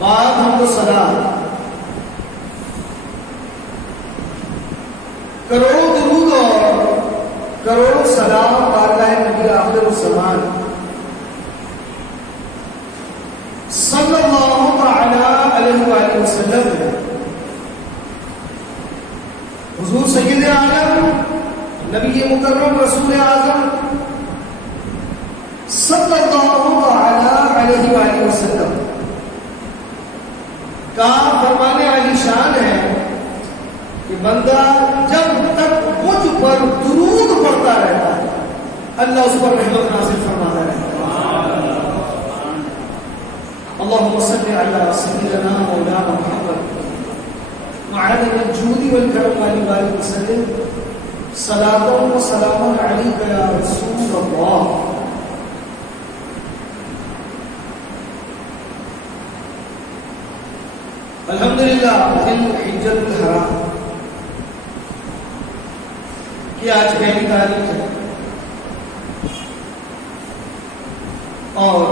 بعد حمد و ثنا کروڑوں درود اور کروڑوں سلام بارگاہ نبی آخر الزمان صلی اللہ تعالی علیہ وآلہ وسلم حضور سید عالم نبی مکرم رسول اعظم صلی اللہ تعالی علیہ وآلہ وسلم کا فرمانے والی شان ہے کہ بندہ جب تک مجھ پر درود پڑھتا رہتا ہے اللہ اس پر رحمت نازل فرماتا رہتا ہے. اللهم صل على سيدنا مولانا محمد معدن الجود والكرم وآله وسلم صلاة وسلام عليك يا رسول الله. الحمدللہ الحجۃ الحرام کی آج پہلی تاریخ ہے اور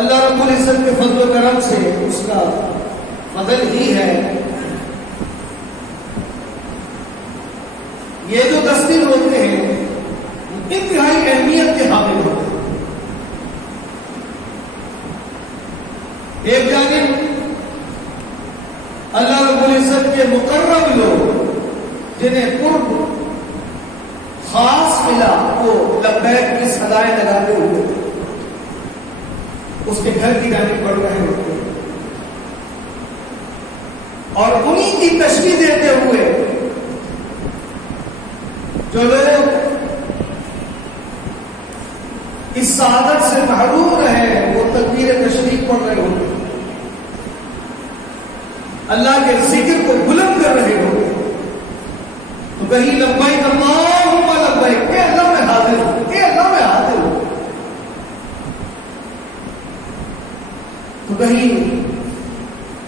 اللہ رب العزت کے فضل و کرم سے اس کا فضل ہی ہے یہ جو 10 دن ہوتے ہیں انتہائی اہمیت کے حامل ہوتے ہیں. ایک جانب اللہ رب العزت کے مقرب لوگ جنہیں قرب خاص ملا وہ لبیک کی صدائیں لگاتے ہوئے اس کے گھر کی جانب بڑھ رہے ہوتے ہیں اور انہیں کی تشریح دیتے ہوئے جو لوگ اس سعادت سے محروم رہے وہ تکبیر تشریف پڑھ رہے ہوتے ہیں اللہ کے ذکر کو بلند کر رہے ہوتے ہیں تو کہیں لبیک اللہم لبیک اے اللہ میں حاضر ہوں اے اللہ میں حاضر ہوں تو کہیں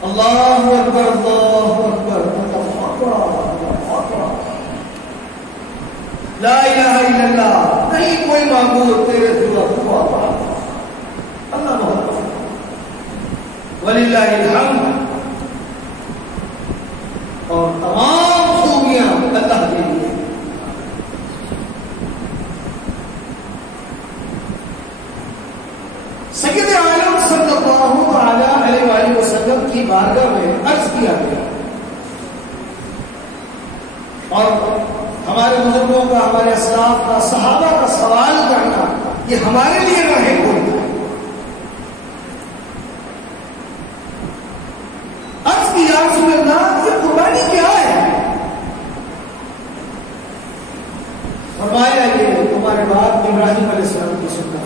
اللہ اکبر لا الہ الا اللہ نہیں کوئی معبود تیرے سوا اللہ محمد وللہ الحمد اور تمام خوبیاں اللہ کے لیے. سید عالم صلی اللہ علیہ وآلہ وسلم کی بارگاہ میں عرض کیا گیا اور ہمارے بزرگوں کا ہمارے اسلاف کا صحابہ کا سوال کرنا یہ ہمارے لیے رہے کوئی عرض کی یا رسول اللہ یہ قربانی کیا ہے؟ فرمایا یہ تمہارے باپ ابراہیم علیہ السلام کی سنت ہے.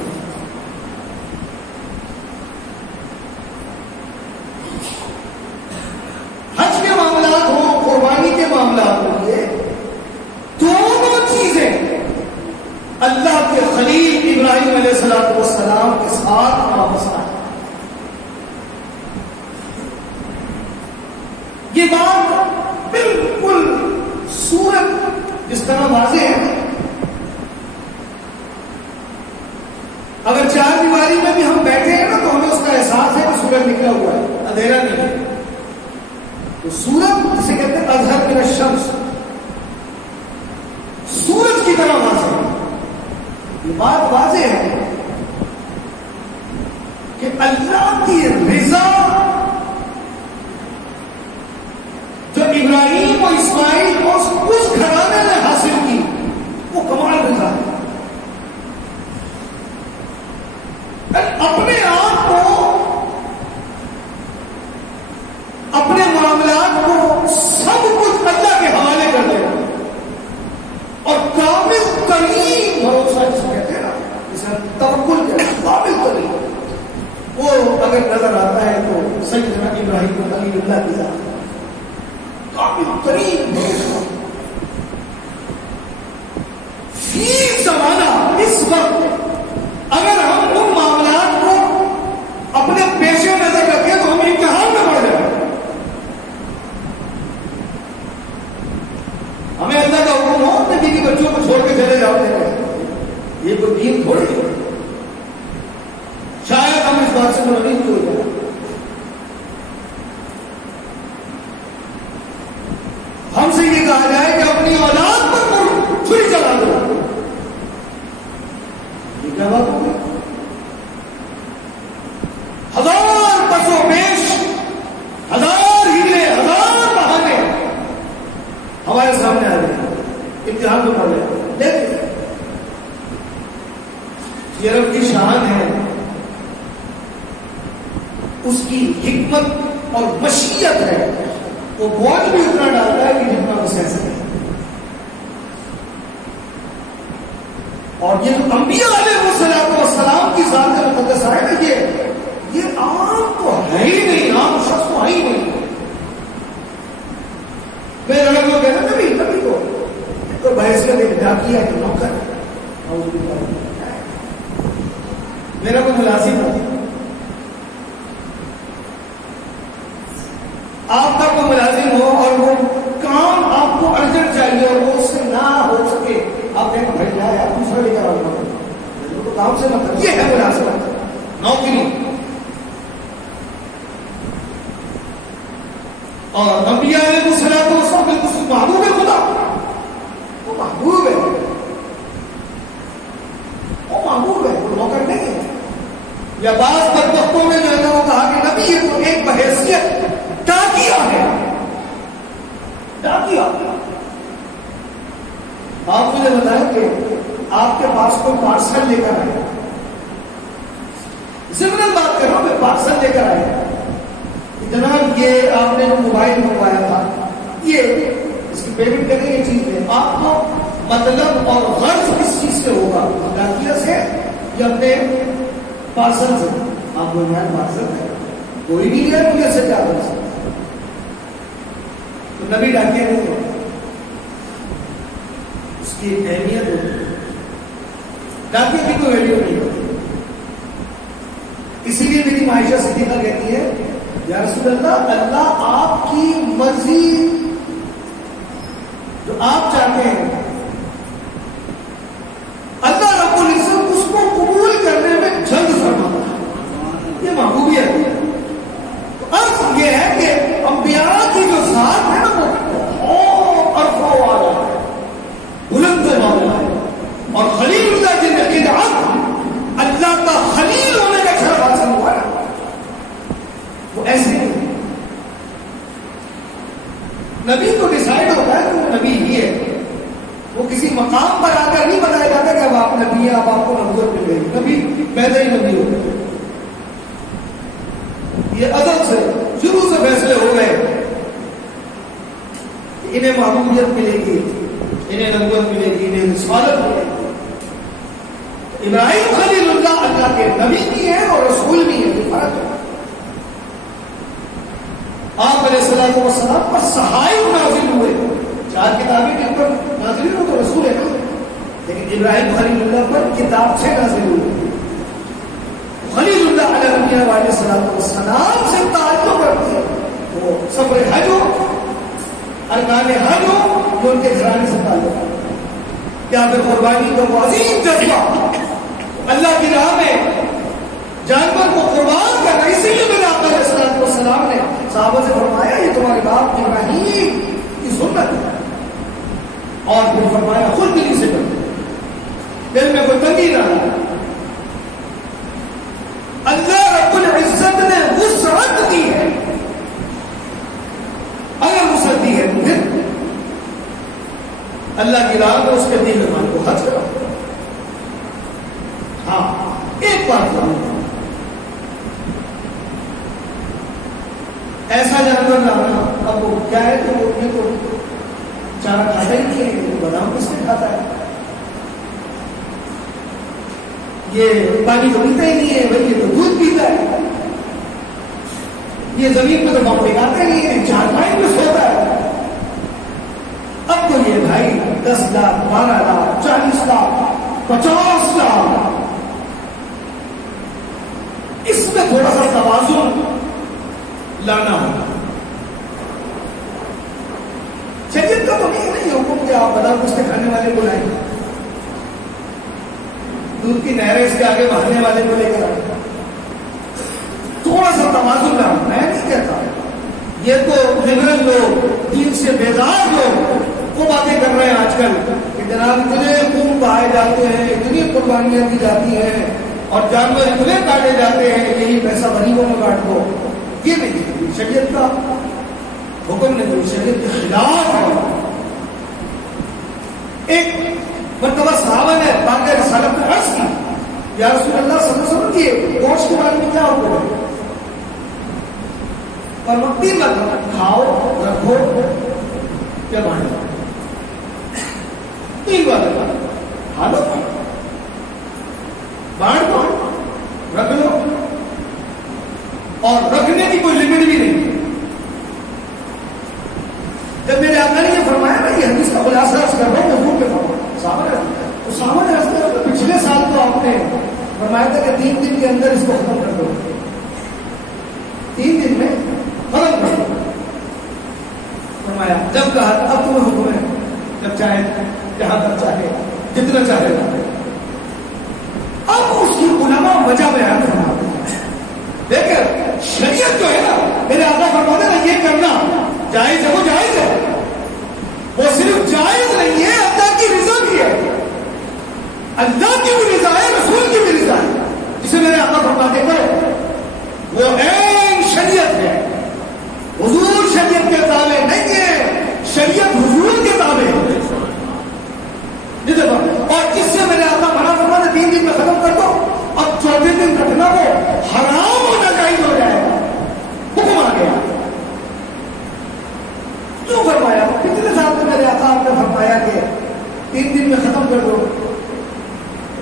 حج کے معاملات ہوں قربانی کے معاملات ہوں یہ دونوں چیزیں اللہ کے خلیل ابراہیم علیہ السلام کے ساتھ وابستہ ہے. یہ بات بالکل سورت جس طرح واضح ہے. اگر 4 دیواری میں بھی ہم بیٹھے ہیں نا تو ہمیں اس کا احساس ہے کہ سورج نکلا ہوا ہے اندھیرا نہیں ہے. تو سورج جسے کہتے ہیں اظہر من الشمس سورج کی طرح واضح ہے. یہ بات واضح ہے کہ اللہ کی رضا جو ابراہیم اور اسماعیل اور اس گھرانے نے حاصل کی وہ کمال رضا ہے. اپنے آپ کو اپنے معاملات کو سب کچھ اللہ کے حوالے کر دے اور کامل ترین بھروسہ جس کہتے ہیں نا جسے توکل کہتے ہیں کامل ترین وہ اگر نظر آتا ہے تو سیدنا ابراہیم خلیل اللہ کی ذات کامل ترین بھروسہ فی زمانہ اس وقت اگر ہم ان معاملات کو اپنے پیش نظر رکھیں تو ہم امتحان میں پڑ جائیں. ہمیں اللہ کا حکم ہو اپنے بیوی بچوں کو چھوڑ کے چلے جاتے ہیں یہ کوئی دین تھوڑی ہے. یہ رب کی شان ہے، اس کی حکمت اور مشیت ہے، وہ بوجھ بھی اتنا ڈالتا ہے کہ جتنا وہ سہ سکے۔ اور یہ جو انبیاء علیہ السلام کی ذات مقدس ہے نا، یہ عام تو ہے ہی نہیں، عام شخص تو ہے ہی نہیں۔ میرے لوگ کہتے ہیں نبی کو تو بحثیت ایک ڈاکیا کہ نوکر میرا کوئی ملازم ہو، آپ کا کوئی ملازم ہو اور وہ کام آپ کو ارجنٹ چاہیے اور وہ اس سے نہ ہو سکے، آپ کہیں بھائی جائے آپ دوسرا لے کر آؤں تو کام سے مطلب یہ ہے ملازمت، نوکری۔ اور انبیاء علیہ السلام کو سب بالکل محبوب ہے، خدا وہ محبوب ہے، وہ محبوب ہے، وہ نوکر نہیں ہے۔ یا بعض بدبختوں میں جو ہے نا وہ کہا کہ نبی یہ تو ایک بحیثیت ڈاکیا ہے، ڈاکیا۔ آپ مجھے بتائیں کہ آپ کے پاس کوئی پارسل لے کر آئے، ضمن بات کر رہا ہوں، پارسل لے کر آئے، جناب یہ آپ نے جو موبائل منگوایا تھا یہ اس کی پیمنٹ کریں، یہ چیز ہے، آپ کو مطلب اور غرض کس چیز سے ہوگا، ڈاکیا سے یا اپنے پارسل سے؟ آپ کو پارسل ہے، کوئی نہیں ہے مجھے سے کیا غرض، تو نبی ڈاکیا نہیں ہوتا، اس کی اہمیت ہوتی ہے، ڈاکیا کی کوئی ویلیو نہیں ہوتی۔ اسی لیے میری معائشہ صدیقہ کہتی ہے یا رسول اللہ، اللہ آپ کی مرضی جو آپ چاہتے ہیں اللہ رب العزت اس کو قبول کرنے میں جلد فرماتا ہے، یہ محبوبیت ہے۔ عرض یہ ہے کہ انبیاء کی جو ذات ہے نا وہ بہت عرفہ والا ہے، بلند والا ہے، اور خلیل اللہ جن عقید عبد اللہ کا خلیل ہونے کا شرف حاصل ہوا ہے، وہ ایسے نہیں۔ نبی کو ڈیسائیڈ ہوتا ہے کہ وہ نبی ہی ہے، وہ کسی مقام پر آ کر نہیں بتایا جاتا کہ اب آپ نبی ہیں، اب آپ کو نبوت مل گئی، نبی پیدا ہی نبی ہوتا ہے۔ یہ ازل سے شروع سے فیصلے ہو گئے کہ انہیں محبوبیت ملے گی، انہیں نبوت ملے گی، انہیں رسالت ملے گی۔ ابراہیم خلیل اللہ اللہ کے نبی بھی ہیں اور رسول بھی ہیں، یہ فرق ہے۔ آپ علیہ السلام پر صحائف نازل ہوئے، 4 کتابیں جن پر نازل ہوئے تو رسول ہے نا، لیکن ابراہیم خلیل اللہ پر کتاب سے نازل ہوئے۔ خلیل اللہ علیہ السلام سے تعلق رکھتے ہیں، وہ سفر حج ہو، ارکان حج ہو، جو ان کے گھرانے سے تعلق ہے، یا پھر قربانی کا وہ عظیم جذبہ اللہ کی راہ میں جانور کو قربان کرنا۔ اسی لیے میں نے آپ علیہ السلام نے صحابہ سے فرمایا یہ تمہارے باپ ابراہیم کی سنت ہے، اور پھر فرمایا خود دلی سے کرو، دل میں کوئی تنگی نہ ہو۔ اللہ رب العزت نے وسعت دی ہے، اگر وسعت دی ہے تو پھر اللہ کی راہ میں اس کے دین ایمان کو خرچ کرو۔ ہاں ایک بات کروں، ایسا جانور لانا، اب وہ کیا ہے کہ وہ یہ تو چارہ کھاتا ہی نہیں ہے، بادام کس نے کھاتا ہے، یہ پانی تو پیتا ہی نہیں ہے بھائی، یہ تو دودھ پیتا ہے، یہ زمین پہ تو پاؤں ٹکاتا ہی نہیں ہے، چارپائی میں سوتا ہے۔ اب تو یہ بھائی 10 لاکھ 12 لاکھ 40 لاکھ 50 لاکھ، اس میں تھوڑا سا توازن لانا ہوگا۔ شریعت کا تو نہیں حکم کہ آپ بادام کشتے کھانے والے کو لائیں، دودھ کی نہریں اس کے آگے بہانے والے کو لے کر آئے، تھوڑا سا توازن لانا۔ میں نہیں کہتا، یہ تو لبرل لوگ، دین سے بیدار لوگ وہ باتیں کر رہے ہیں آج کل کہ جناب اتنے خون بہائے جاتے ہیں، اتنی قربانیاں دی جاتی ہیں اور جانور اتنے کاٹے جاتے ہیں، یہی پیسہ غریبوں میں بانٹ دو۔ یہ نہیں، شریعت کا حکم نہیں، شریعت کے خلاف ہے۔ ایک مرتبہ صحابہ نے باقی رسالت میں عرض کی یا رسول اللہ صلی اللہ علیہ وسلم کی گوشت کے بارے میں کیا حکم ہے؟ اور 3 مطلب کھاؤ رکھو یا بانٹ دو. 3 مطلب کھا لو بانٹ دو رکھ لو اور رکھنے کی کوئی لمٹ بھی نہیں. جب میرے آقا نے یہ فرمایا نا یہ حدیث کا خلاصہ کر رہا ہوں حضور کے سامنے راستے پچھلے سال تو آپ نے فرمایا تھا کہ 3 دن کے اندر اس کو ختم کر دو. 3 دن میں ختم کر دو فرمایا. جب کہا اب تمہیں حکم ہے جب چاہے جہاں تک چاہے جتنا چاہے گا. اب اس کی علماء وجہ بیان فرماتے ہیں. دیکھیں شریعت جو ہے نا میرے آقا فرماتے ہیں نا یہ کرنا جائز ہے وہ جائز ہے. وہ صرف جائز نہیں ہے اللہ کی رضا بھی ہے. اللہ کی بھی رضا ہے رسول کی بھی رضا ہے. جسے میرے آقا فرماتے کرو وہ عین شریعت ہے. حضور شریعت کے تابع نہیں ہے شریعت حضور کے تابع ہے. اور جس سے میرے آقا منع فرماتے 3 دن میں ختم کر دو. اب 4تھے دن رکھنا وہ حرام ہونا جائز ہو جائے گا. حکم آ گیا. کیوں فرمایا؟ کتنے سال میں میرے آقا آپ نے فرمایا کہ 3 دن میں ختم کر دو.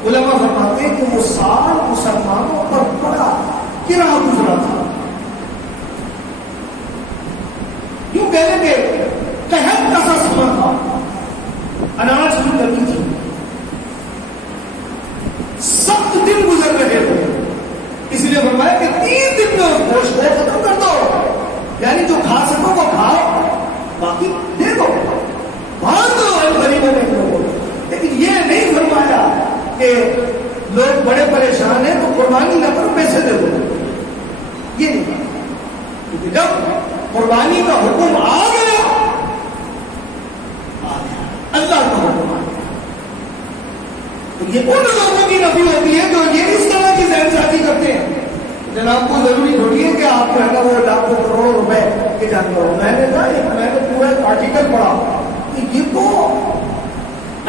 علماء فرماتے ہیں کہ وہ سال مسلمانوں پر بڑا گرا گزرا تھا. کیوں کہنے کے قحط کا سا سمر تھا. اناج کی کمی تھی. سخت دن گزر رہے تھے. اس لیے فرمایا کہ 3 دن میں اس گوشت کو ختم کر دو. یعنی جو کھا سکو وہ کھاؤ باقی دے دو بانٹ دو غریبوں میں لوگوں. لیکن یہ نہیں فرمایا کہ لوگ بڑے پریشان ہیں تو قربانی نہ کرو پیسے دے دو. یہ نہیں. کیونکہ جب قربانی کا حکم آ گیا اللہ کا حکم آ گیا تو یہ ان لوگوں کی نفی ہوتی ہے جو یہ اس طرح کی ذہن سازی کرتے ہیں. جناب کو ضروری تھوڑی ہے کہ آپ جو ہے نا وہ لاکھوں کروڑوں روپے کے جانتے ہو. میں نے کہا میں نے پورا ایک آرٹیکل پڑھا کہ یہ تو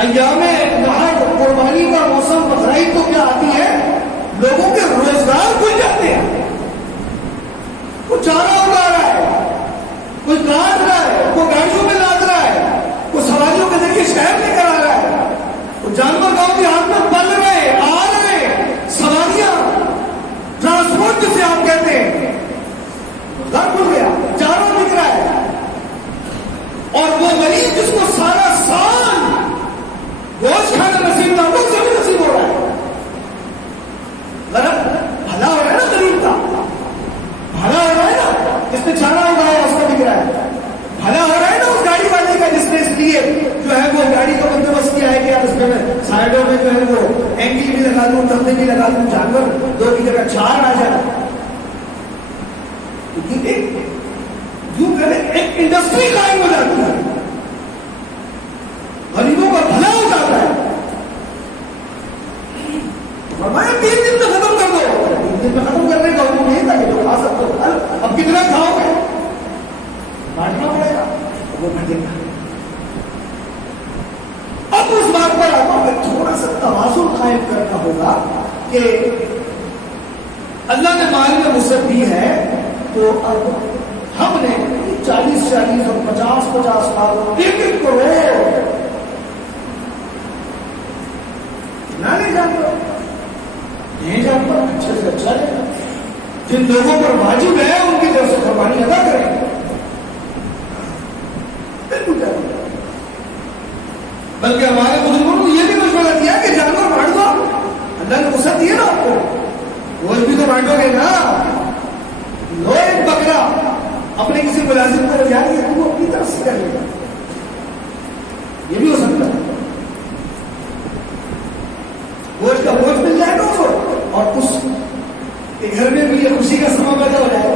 ایام یہاں قربانی کا موسم بقرعید تو کیا آتی ہے لوگوں کے روزگار کھل جاتے ہیں. کوئی چارہ اگا رہا ہے کوئی کاٹ رہا ہے کوئی گاڑیوں میں لاد رہا ہے کوئی سواریوں کے ذریعے شہر لے کر آ رہا ہے کوئی جانور گاؤں کے ہاتھ میں پل رہے آ رہے سواریاں ٹرانسپورٹ جسے آپ کہتے ہیں گھر کھل گیا چاروں دکھ رہا ہے. اور وہ غریب جس کو سارا سال گوشت کھانا نصیب نہ ہو سب نصیب ہو رہا ہے. بھلا ہو رہا ہے نا غریب کا. بھلا ہو رہا ہے نا جس نے چارہ اگایا اس کو دکھ رہا ہے. بھلا ہو رہا ہے نا اس گاڑی والے کا جس نے اس لیے جو ہے وہ گاڑی کا بندوبست کیا ہے کہ آپ اس میں سائڈوں میں جو ہے وہ اینگل بھی لگا دوں تختے بھی لگا دوں جانور 2 کی جگہ 4 آ جائے. یوں کہتے ایک انڈسٹری قائم ہو جاتی ہے. غریبوں کا بھلا ہو جاتا ہے. فرمایا 3 دن میں ختم کر دو. 3 دن میں ختم کرنے کا حکم نہیں تھا کہ جو کھا سکتے ہو. اب کتنا کھاؤ گے بانٹنا پڑے گا وہ بھٹے گا. اب اس بات پر آتا ہوں تھوڑا سا توازن قائم کرنا ہوگا کہ اللہ نے مال میں وسعت دی ہے تو اب ہم نے 40 اور 50 لاکھ 1 کروڑ نہ لے جانتا نہیں جانتا اچھے سے اچھا لے. جن لوگوں پر واجب ہے ان کی طرف سے قربانی ادا کریں بالکل جانتا. بلکہ ہمارے بزرگوں نے یہ بھی مشورہ دیا کہ جانور بانٹ دو. اللہ نے وسعت دی ہے نا آپ کو گوشت بھی تو بانٹو گے نا. لو ایک بکرا اپنے کسی ملازم کو جا کے وہ اپنی طرف سے کر لے گا. یہ بھی ہو سکتا ہے. گوشت کا گوشت مل جائے گا اس کو اور اس کے گھر میں بھی یہ خوشی کا سما پیدا ہو جائے گا.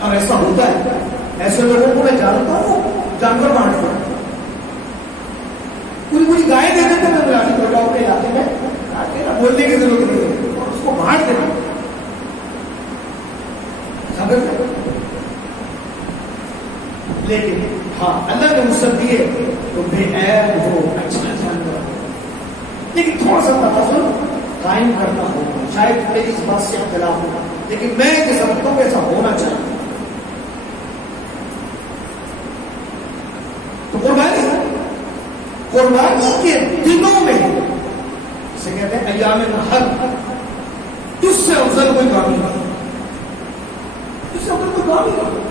اب ایسا ہوتا ہے. ایسے لوگوں کو میں جانتا ہوں جانور بانٹتے ہیں. پوری گائے دے دیتے ہیں ملازم کو اپنے علاقے میں بولنے کی ضرورت نہیں ہے اور اس کو بانٹ دیتے ہیں. لیکن ہاں اللہ نے وسعت دیے تو بے عیب ہو اچھا جانور. لیکن تھوڑا سا توازن قائم کرنا ہوگا. شاید میری اس بات سے اختلاف ہوگا لیکن میں یہ سمجھتا ہوں کہ ایسا ہونا چاہیے. تو قربانی کے دنوں میں اسے کہتے ہیں ایام نحر، اس سے افضل کوئی کام نہیں، اس سے افضل کوئی کام نہیں.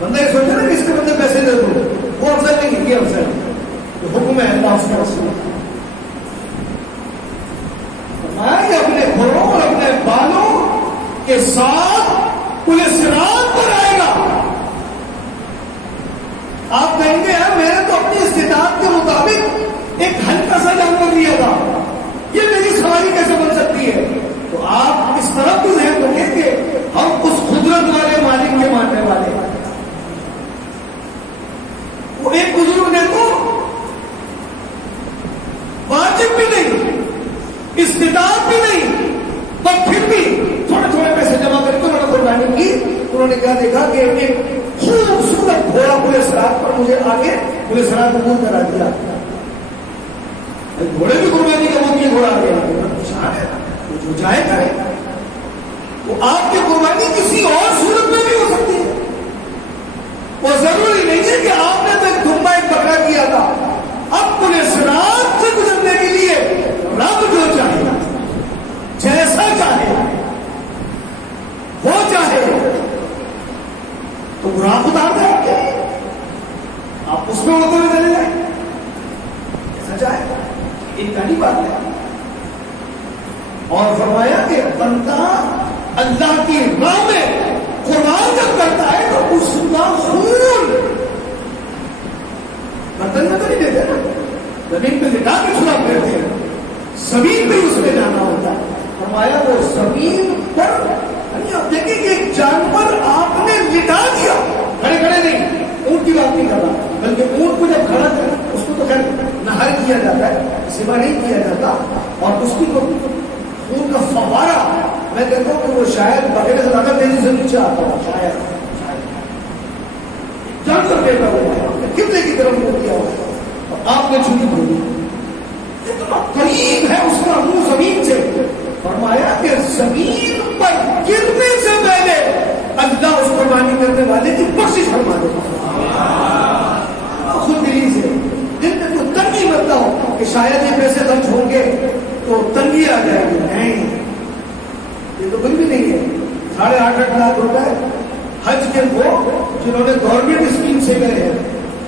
بندہ یہ سوچے نا کہ اس کے بندے پیسے دے دو، وہ افضل نہیں، یہ افضل ہے. جو حکم ہے اللہ اس کا رسول کہ اپنے گھوڑوں اور اپنے بالوں کے ساتھ پولیس رات پر آئے گا. آپ کہیں گے یار میں نے تو اپنی استطاعت کے مطابق ایک ہلکا سا جانور دیا تھا، یہ میری سواری کیسے بن سکتی ہے؟ تو آپ اس طرح بھی ذہن رکھیں کہ ہم اس قدرت والے مالک کے ماننے والے ہیں. وہ ایک بزرگ نے تو واجب بھی نہیں، استطاعت بھی نہیں، پر پھر بھی تھوڑے تھوڑے پیسے جمع کر کے انہوں نے قربانی کی. انہوں نے کیا دیکھا کہ ایک خوبصورت گھوڑا پورے سرات پر مجھے آگے پورے سرات کو بول کرا دیا. گھوڑے بھی قربانی کا وہ یہ گھوڑا آ گیا جو جائے کرے. وہ آپ کی قربانی کسی اور صورت میں بھی ہو سکتی ہے. وہ ضروری نہیں ہے کہ آپ نے تو ایک دھمبا ایک بکرا کیا تھا. اب پورے سرات سے گزرنے کے لیے رب جو چاہے جیسا چاہے وہ چاہے تو راہ اتار دیں کیا آپ اس میں ہوتے ہوئے چلے جائیں ایسا چاہے. ایک پہلی بات ہے. اور فرمایا کہ بندہ اللہ کی راہ میں قربان جب کرتا ہے تو اس کا خون برتن میں تو نہیں دیتے نا، زمین پہ لٹا کے چھڑا دیتے ہیں. زمین پہ اس میں جانا ہوتا ہے. فرمایا وہ زمین پر آپ دیکھیں کہ ایک جانور آپ نے لٹا دیا، کھڑے کھڑے نہیں، اونٹ کی بات نہیں کر رہا، بلکہ اونٹ کو جب کھڑا کر اس کو تو خیر نہر کیا جاتا ہے، سوا نہیں کیا جاتا. اور اس کی تو خون کا فوارہ میں کہتا ہوں کہ وہ شاید بغیر زیادہ تیزی سے نیچے آتا ہوں. شاید جانور بیٹا ہوا ہے قبلے کی طرف منہ کیا ہوا ہے اور آپ نے چھری بولی، اتنا قریب ہے اس کا منہ زمین سے. فرمایا کہ زمین پر گرنے سے پہلے اللہ اس قربانی کرنے والے کی بخشش فرما دے. خود دلی سے دل میں کوئی تنگی مت ہو کہ شاید یہ پیسے خرچ ہوں گے تو تنگی آ جائے گی. نہیں، یہ تو کچھ بھی نہیں ہے. 8.5 لاکھ روپے حج کے وہ جنہوں نے گورنمنٹ اسکیم سے گئے ہیں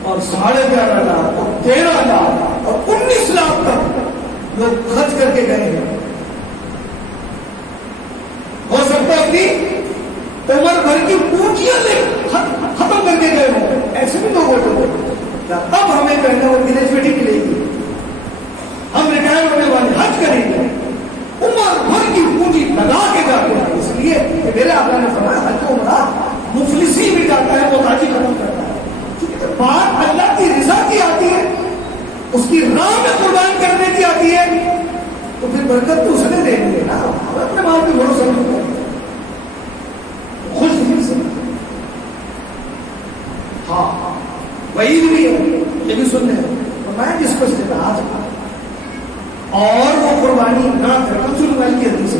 اور 11.5 لاکھ اور 13 لاکھ اور 19 لاکھ تک لوگ خرچ کر کے گئے ہیں. ہو سکتا ہے اپنی عمر بھر کی پونجیاں ختم کر کے گئے ہوں. ایسے بھی لوگ ہوتے ہیں. اب ہمیں کہنا وہ گریجویٹی ملے گی، ہم ریٹائر ہونے والے حج کریں گے، عمر بھر کی پونجی لگا کے جاتے ہیں. اس لیے کہ میرے آقا نے فرمایا حج کو عمرہ مفلسی بھی جاتا ہے، محتاجی ختم کرتا ہے. کیونکہ بات اللہ کی رضا کی آتی ہے، اس کی راہ میں قربان کرنے کی آتی ہے تو پھر برکت تو اس نے دینی ہے نا. ہم اپنے مال پہ بھروسہ نہیں کرتے، خوش دل سے. ہاں وعید بھی ہے، یہ بھی سننے تو میں جس کو استطاعت اور وہ قربانی نہ کرے، رسول اللہ کی حدیث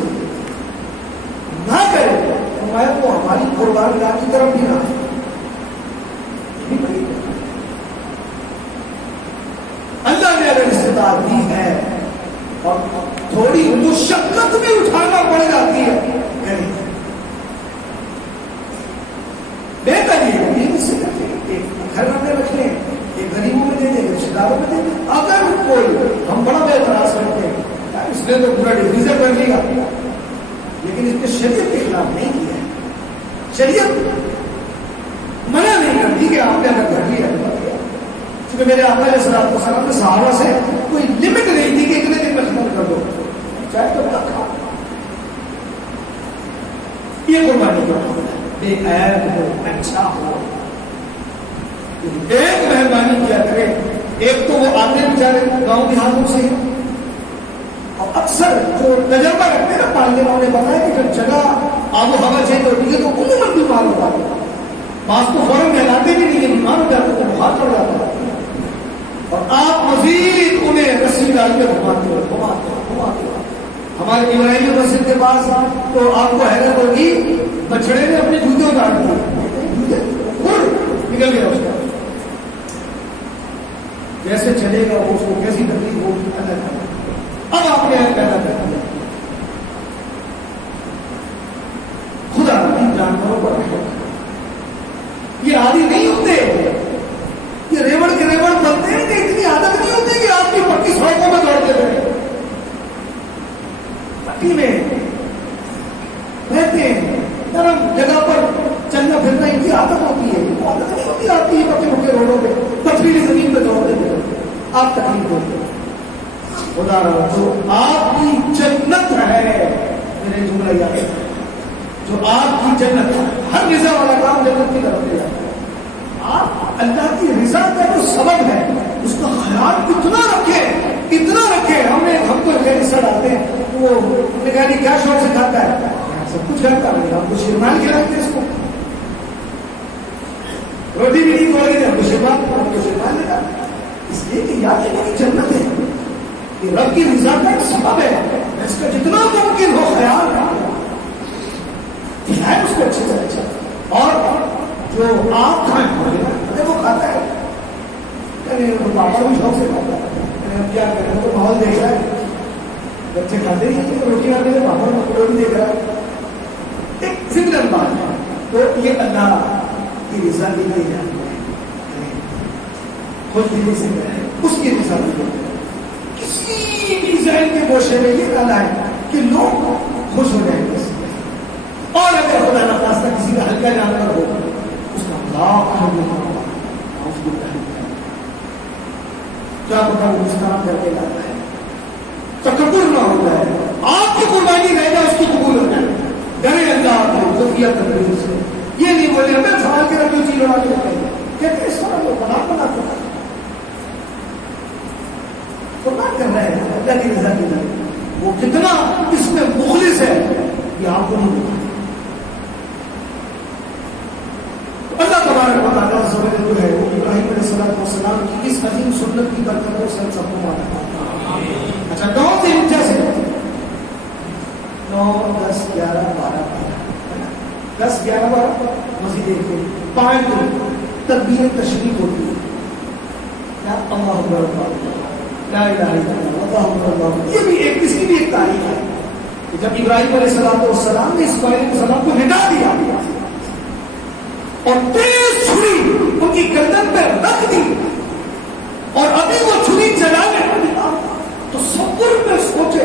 نہ کرے تو میں وہ ہماری قربانی کی طرف بھی نہ آئے. اللہ نے اگر استطاعت دی ہے اور تھوڑی مشقت بھی اٹھانا پڑ جاتی ہے کریں. بہتر یہ سے ایک گھر میں رکھ لیں، ایک غریبوں میں دے دیں، رشتے داروں میں دے دیں. اگر کوئی ہم بڑا بے اعتراض کرتے ہیں اس نے تو پورا ڈویژن کر لیا لیکن اس نے شریعت کے خلاف نہیں کیا ہے. شریعت منع نہیں کرتی کہ آپ نے اگر گھر لیا کیونکہ میرے آقا علیہ السلام نے صحابہ سے کوئی لمٹ نہیں تھی کہ اتنے دن میں ختم کر دو، چاہے تو نہ کھاؤ. یہ قربانی کا بے عیب ہو، اچھا ہو. ایک مہربانی کیا کرے. ایک تو وہ آتے بیچارے گاؤں دیہاتوں سے اور اکثر جو تجربہ رکھتے ہیں نا پالنے والوں نے بتایا کہ جب جگہ آب و ہوا چینج ہوتی ہے تو عموماً بیمار ہو جاتے ہیں. بعض تو فوراً کہلاتے بھی نہیں، بیمار ہو جاتے ہیں، بخار چڑھ جاتا ہے اور آپ مزید انہیں رسی ڈال کے گھماتے ہو. ہمارے ابراہیمی مسجد کے پاس تو آپ کو حیرت ہوگی، بچڑے نے اپنے جوتے اتار دیے، نکل گیا اس کا. جیسے چلے گا وہ اس کو کیسی تکلیف ہوگی اللہ تعالیٰ. اب آپ نے پیدا کر دیا خدا ان جانوروں پر رحمت. یہ عادی نہیں ہوتے، یہ ریوڑ کے ریوڑ بنتے ہیں کہ اتنی عادت نہیں ہوتی کہ آپ کی پکی سڑکوں میں دوڑتے رہے، پکی میں رہتے ہیں، نرم جگہ پر چلنا پھرنا ان کی عادت ہوتی ہے. عادت نہیں ہوتی آپ کی پکے پکے روڈوں پہ پتھریلی زمین پہ دوڑتے تھے، آپ تکلیف ہوتے. خدا رہا جو آپ کی جنت ہے، میرے جملہ یاد ہے، جو آپ کی جنت ہے، ہر رضا والا کام جنت کی طرف لے جاتا ہے. آپ اللہ کی رضا کا جو سبب ہے اس کا خیال اتنا رکھے. ہم تو حصہ ڈالتے ہیں، وہ نے کہا کیا شوق سے کھاتا ہے، سب کچھ کھاتا ہے، ہم کو شیرمال کھلاتے ہیں، اس کو روٹی بھی نہیں کھولے، ہم کو شیرمال لگا، اس لیے کہ یاد ہے میری جنت ہے، یہ رب کی رضا کا ایک سبب ہے. اس کا جتنا ممکن ہو خیال ہے اس کو اچھی طرح اچھا. اور جو آپ کھائیں وہ کھاتا ہے، پاپا بھی شوق سے کھاتا ہے. اب کیا کریں، تو ماحول دیکھ رہا ہے، بچے کھاتے ہی روٹی کھاتے ہیں، پاپا روٹی دیکھ رہا ہے. ایک ذکر بات ہے تو یہ اللہ کی رضا کے لیے جانتا ہے، خود دلی سے اس کی رضا کے لیے. کسی بھی ذہن کے گوشے میں یہ ڈالا ہے کہ لوگ خوش ہو جائیں گے. اور اگر خدا نخواستہ کسی کا ہلکا جانور ہو اس کا کیا پتا وہ مسکران کر کے لاتا ہے، تکبر نہ ہوتا ہے. آپ کی قربانی رہ جائے اس کی قبول ہو جائے. ڈرے اللہ کو خفیہ تدبیر سے، یہ نہیں بولے ہمیں سنبھال کے رکھو چیز اڑا کے رکھیں، کہتے اس طرح وہ بنا قربان کر رہے ہیں اللہ کی رضا کے لیے. وہ کتنا اس میں مخلص ہے یہ آپ کو نہیں پتا. اللہ تبارک و تعالیٰ جو ہے وہ ابراہیم علیہ السلام کی اس عظیم سنت کی برکت کو سب کو مانا. اچھا 9 سے 9 10 11 12 10 11 12 مزید دیکھیں 5 دن تکبیر تشریف ہوتی ہے. اللہ اکبر لا الہ الا اللہ اللہ اکبر. یہ بھی ایک اس کی بھی ایک تاریخ ہے کہ جب ابراہیم علیہ السلام نے اسماعیل علیہ السلام کو ہٹا دیا اور تیز چھری ان کی گردن پہ رکھ دی اور ابھی وہ چھری چلانے لگا تو صبر میں سوچے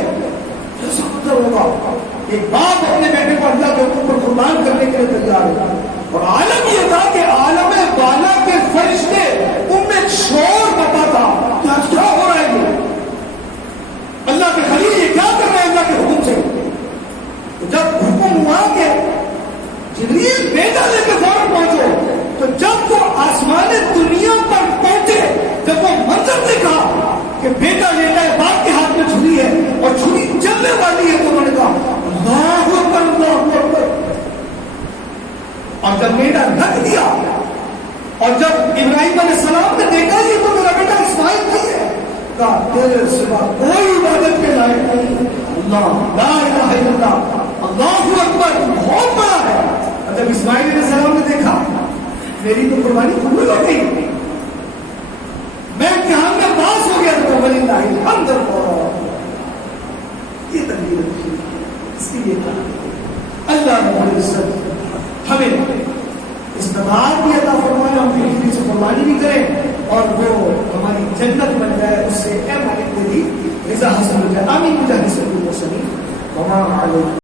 کیسا قدر ہوگا کہ باپ اپنے بیٹے کو اللہ کے اوپر قربان کرنے کے لیے تیار ہوگا. اور عالم یہ تھا کہ عالم بالا کے فرشتے ان میں شور بتا تھا کہ آج کیا ہو رہا ہے، اللہ کے خلیل یہ کیا کر رہے ہیں اللہ کے حکم سے. جب حکم ہوا کہ جبریل بیٹا لے کے فوراً پہنچو، تو جب وہ آسمان دنیا پر پہنچے، جب وہ منظر دیکھا کہ بیٹا لیتا ہے، باپ کے ہاتھ میں چھری ہے اور چھری چلنے والی ہے، تو انہوں نے کہا اللہ اکبر اللہ اکبر. اور جب بیٹا رکھ دیا اور جب ابراہیم علیہ السلام نے دیکھا یہ تو میرا بیٹا اسماعیل نہیں ہے، کہا تیرے سوا کوئی عبادت کے لائق نہیں، اللہ لا الہ الا اللہ اللہ اکبر بہت بڑا ہے. اور جب اسماعیل علیہ السلام نے دیکھا میری تو قربانی قبول ہو گئی، میں امتحان میں پاس ہو گیا، تو وللہ الحمد. یہ تقدیر ہے، اس کے لیے اللہ رب العزت ہمیں استطاعت بھی عطا فرمائے، ہم بھی سے قربانی بھی کریں اور وہ ہماری جنت بن جائے، اس سے اے مالک میری رضا حاصل ہو جائے. آمین. مجاہد سے